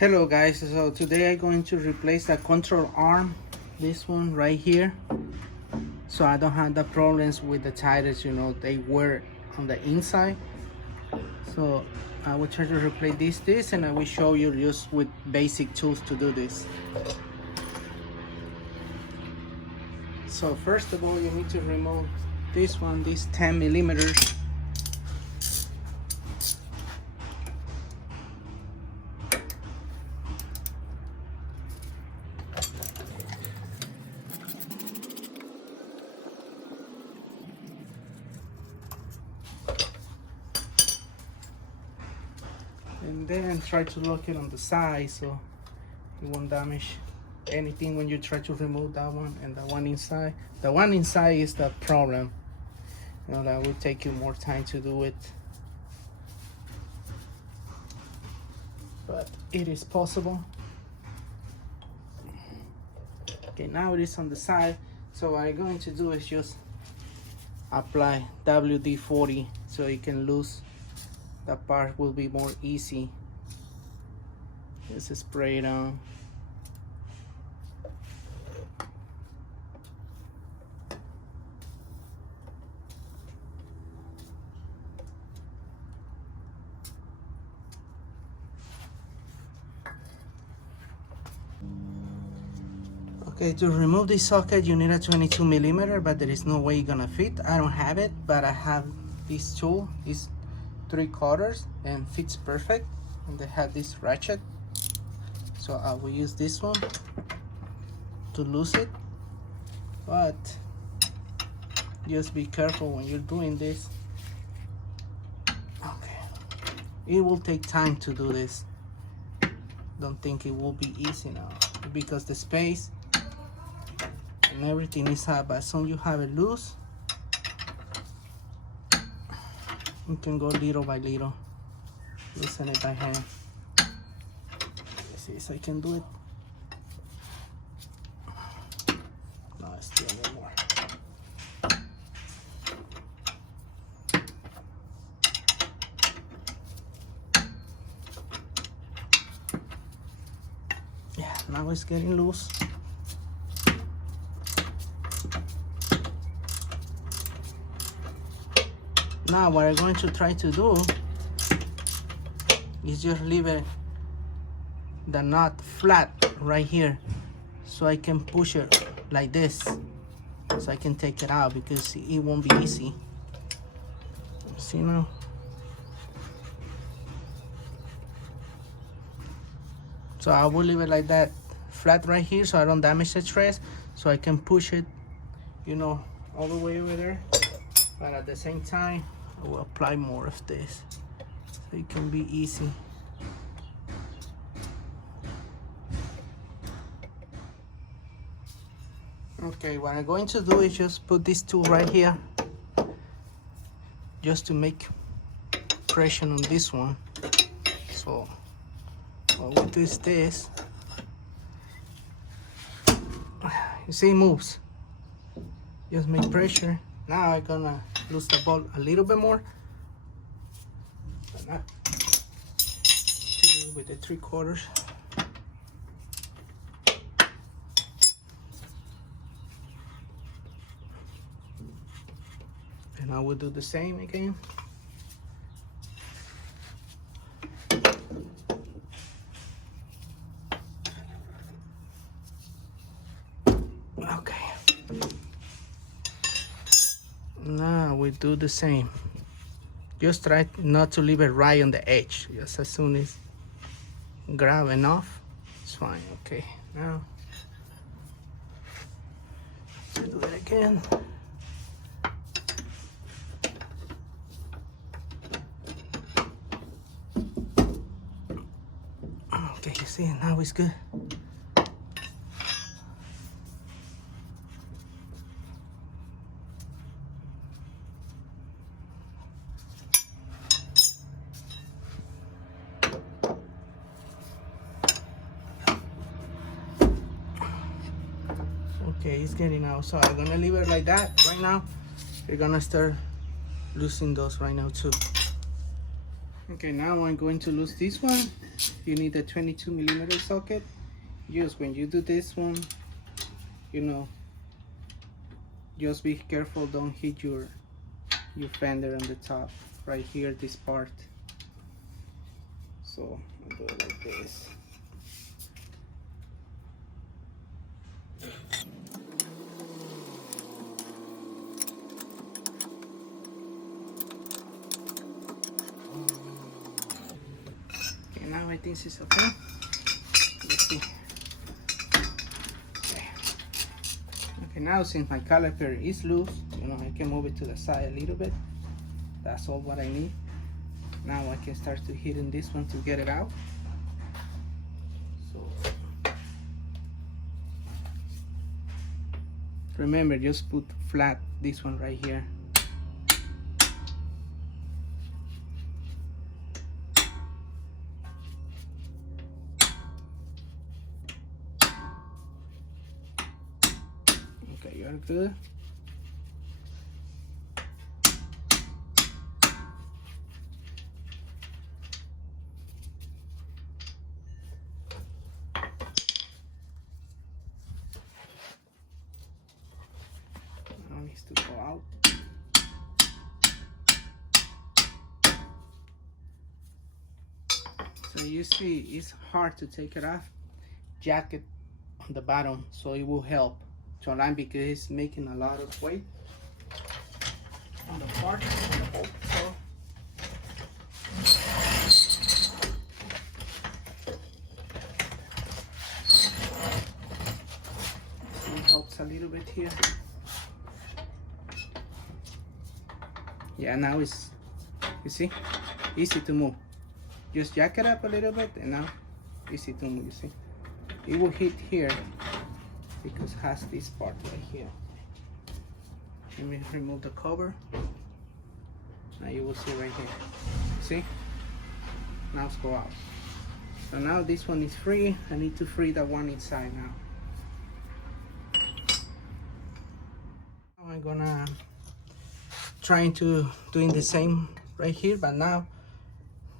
Hello guys, so today I'm going to replace the control arm, this one right here, so I don't have the problems with the tires, they wear on the inside. So I will try to replace this and I will show you just with basic tools to do this. So first of all, you need to remove this 10 millimeters. And then try to lock it on the side so it won't damage anything when you try to remove that one. And the one inside, is the problem. That will take you more time to do it, but it is possible. Okay, now it is on the side, so what I'm going to do is just apply WD-40 so you can lose. That part will be more easy. Just spray it on. Okay, to remove this socket you need a 22 millimeter, but there is no way you're gonna fit. I don't have it, but I have this tool. It's 3/4 and fits perfect, and they have this ratchet, so I will use this one to lose it. But just be careful when you're doing this. Okay, it will take time to do this. Don't think it will be easy now, because the space and everything is hard, but as soon as you have it loose, you can go little by little, loosen it by hand. Let's see if I can do it. No, it's still a little more. Yeah, now it's getting loose. Now what I'm going to try to do is just leave the nut flat right here, so I can push it like this, so I can take it out, because it won't be easy. See now? So I will leave it like that, flat right here, so I don't damage the threads, so I can push it, all the way over there. But at the same time, I will apply more of this so it can be easy. Okay, what I'm going to do is just put this tool right here, just to make pressure on this one. So what we do is this. You see, it moves. Just make pressure. Now I'm gonna lose the ball a little bit more, but not with the 3/4. And I will do the same again. Okay. Now we do the same. Just try not to leave it right on the edge. Just as soon as grab enough, it's fine. Okay, now let's do it again. Okay, you see, now it's good. Okay, it's getting out, so I'm gonna leave it like that right now. You're gonna start loosening those right now too. Okay, now I'm going to lose this one. You need a 22mm socket. Just when you do this one, you know, just be careful, don't hit your fender on the top right here, this part. So I'll do it like this. Okay, now I think it's okay. Let's see. Okay, now since my caliper is loose, you know, I can move it to the side a little bit. That's all what I need. Now I can start to hitting this one to get it out. So remember, just put flat this one right here. Okay, you're good. Now needs to go out. So you see, it's hard to take it off. Jack it on the bottom so it will help to align, because it's making a lot of weight on the part. So it helps a little bit here. Yeah, now it's, you see, easy to move. Just jack it up a little bit and now easy to move, you see. It will hit here because it has this part right here. Let me remove the cover. Now you will see right here. See? Now it's go out. So now this one is free. I need to free the one inside now. Now I'm gonna trying to doing the same right here, but now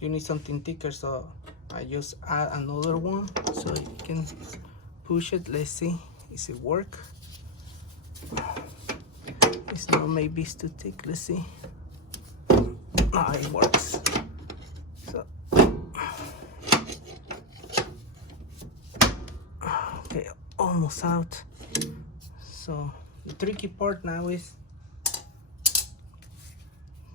you need something thicker, so I just add another one so you can push it. Let's see, is it work? It's not, maybe it's too thick. Let's see. Ah, it works. So okay, almost out. So the tricky part now is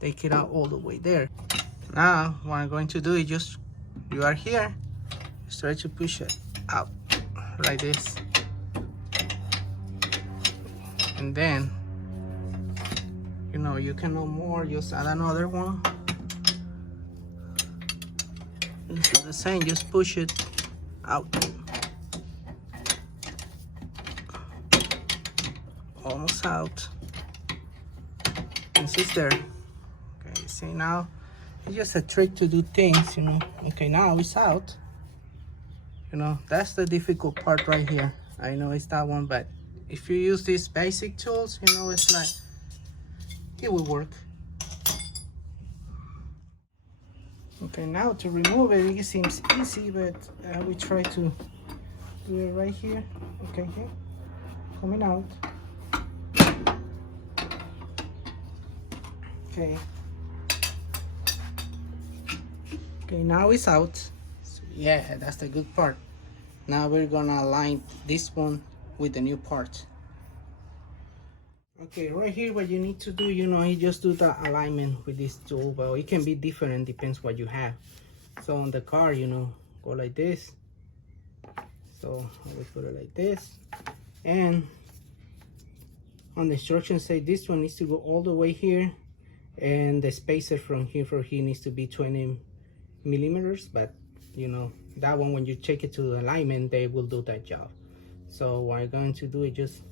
take it out all the way there. Now what I'm going to do is just, you are here, just try to push it out like this, and then you know, you can no more, just add another one. It's the same, just push it out. Almost out. And it's there. Okay, see, now it's just a trick to do things, you know. Okay, now it's out. You know, that's the difficult part right here. I know it's that one, but if you use these basic tools, you know, it's like, it will work. Okay, now to remove it, it seems easy, but we try to do it right here. Okay, here, coming out. Okay. Okay, now it's out. So yeah, that's the good part. Now we're gonna align this one with the new part. Okay, right here what you need to do, you know, you just do the alignment with this tool, but it can be different, depends what you have. So on the car, you know, go like this. So I will put it like this. And on the instructions say this one needs to go all the way here, and the spacer from here needs to be 20mm, but you know, that one, when you check it to the alignment, they will do that job. So what I'm going to do is just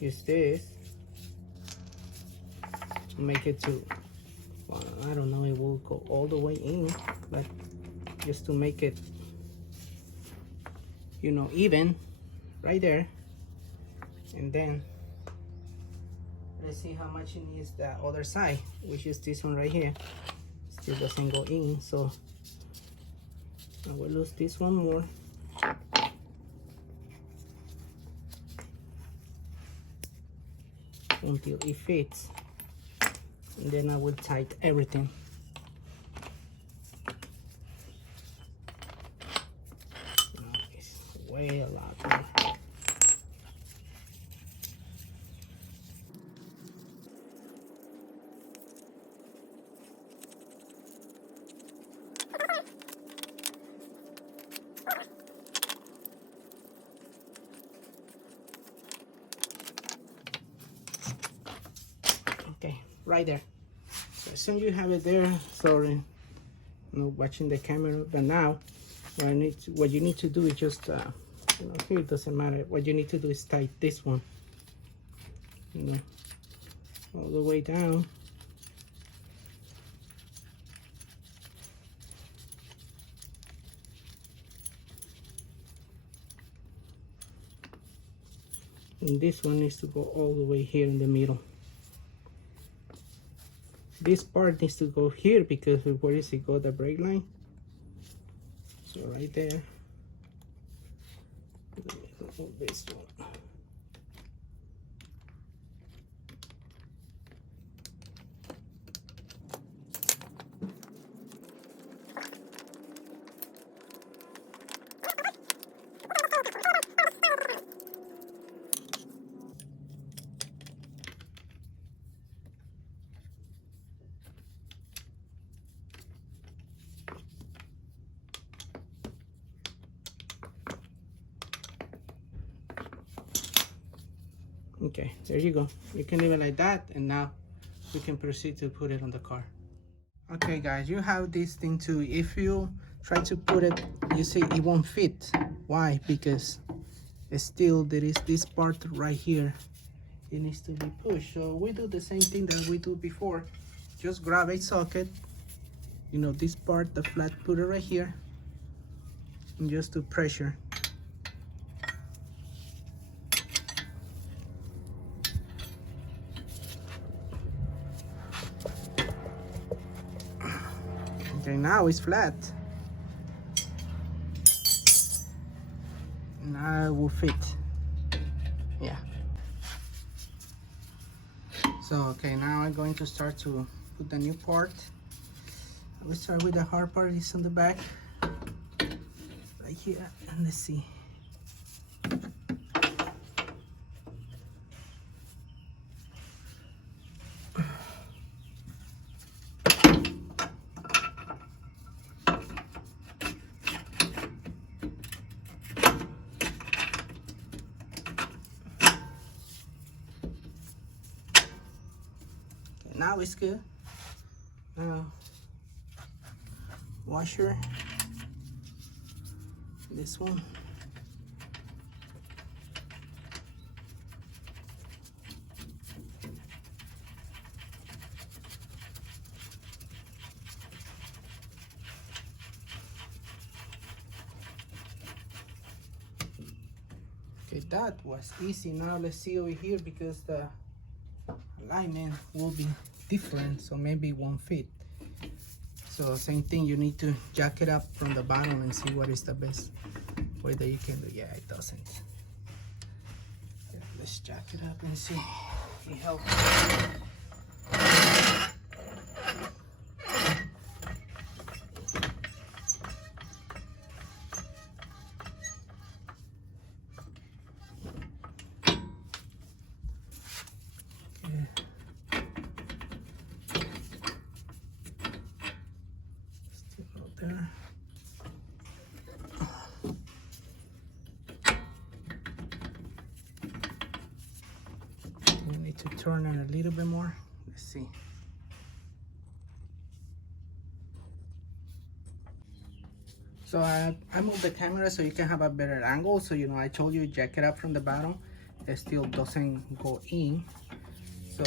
use this, make it to, well, I don't know, it will go all the way in, but just to make it, you know, even right there. And then let's see how much it needs the other side, which is this one right here. still doesn't go in, so I will lose this one more. Until it fits, and then I will tighten everything. Now it's way a lot more. Okay, right there. So as soon as you have it there, sorry, watching the camera, but now what you need to do is just here it doesn't matter. What you need to do is tighten this one, all the way down. And this one needs to go all the way here in the middle. This part needs to go here because where does it go, the brake line? So right there. The middle of this one. Okay, there you go. You can leave it like that, and now we can proceed to put it on the car. Okay guys, you have this thing too. If you try to put it, you see it won't fit. Why? Because still there is this part right here. It needs to be pushed. So we do the same thing that we do before. Just grab a socket, this part, the flat, put it right here, and just to pressure. Okay, now it's flat. Now it will fit. Yeah. So, okay, now I'm going to start to put the new part. I will start with the hard part. It's on the back. Right here. And let's see. Now it's good. Now, washer, this one. Okay, that was easy. Now let's see over here because the alignment will be different, so maybe it won't fit. So same thing, you need to jack it up from the bottom and see what is the best way that you can do. Yeah, it doesn't. Yeah, let's jack it up and see if it helps. There. You need to turn it a little bit more. Let's see. So I moved the camera so you can have a better angle. So I told you jack it up from the bottom. It still doesn't go in. So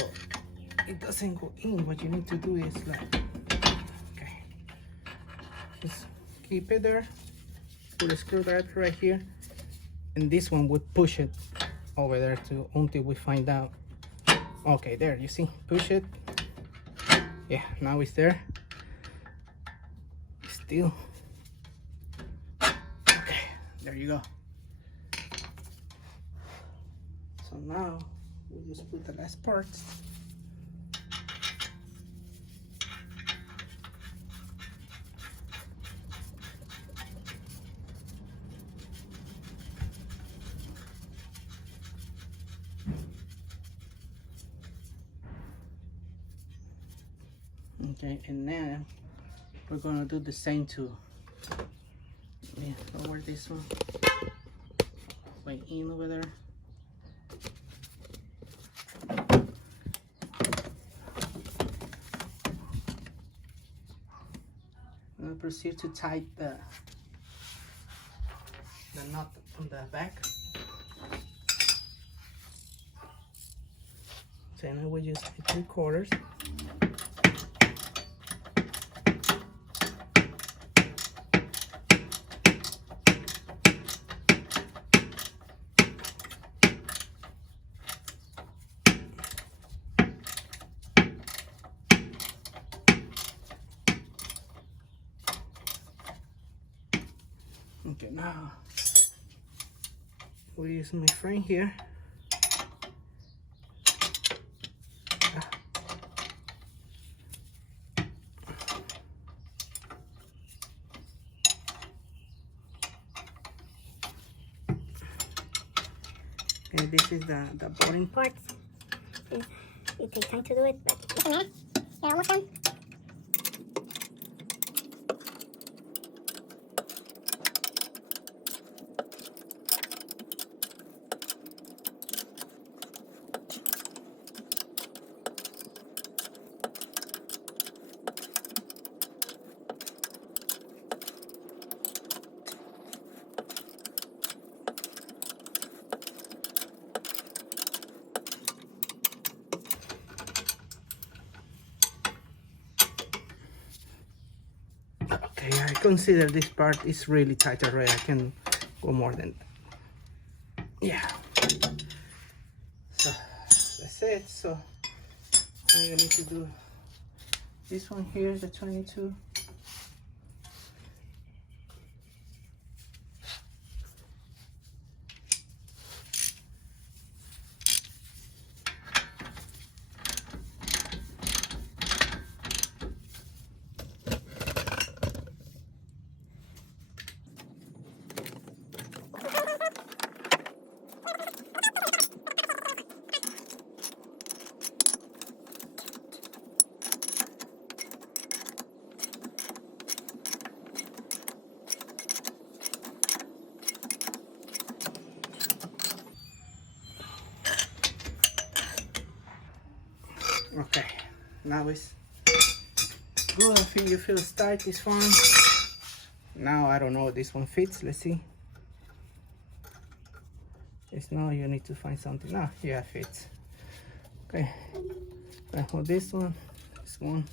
it doesn't go in. What you need to do is just keep it there, put a screwdriver right here, and this one would push it over there too until we find out. Okay, there, you see, push it. Yeah, now it's there. deal. Okay, there you go. So now we just put the last parts. Okay, and then we're gonna do the same to lower this one way in over there. I'm gonna proceed to tighten the nut on the back. So now we just hit 3/4. Okay, now we use my frame here. And this is the boring part. It takes time to do it, but yeah, almost done. Okay, I consider this part is really tight already. I can go more than that. Yeah. So that's it. So now you need to do this one here, the 22. Okay, now it's good. I think you feel tight, it's fine. Now I don't know if this one fits. Let's see. It's no, you need to find something. No, yeah, it fits. Okay, I hold this one, this one.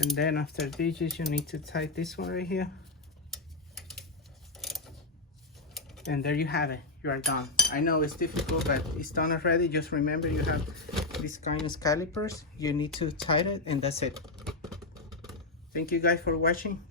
And then after this, you need to tie this one right here. And there you have it, you are done. I know it's difficult, but it's done already. Just remember you have these kind of calipers. You need to tie it, and that's it. Thank you guys for watching.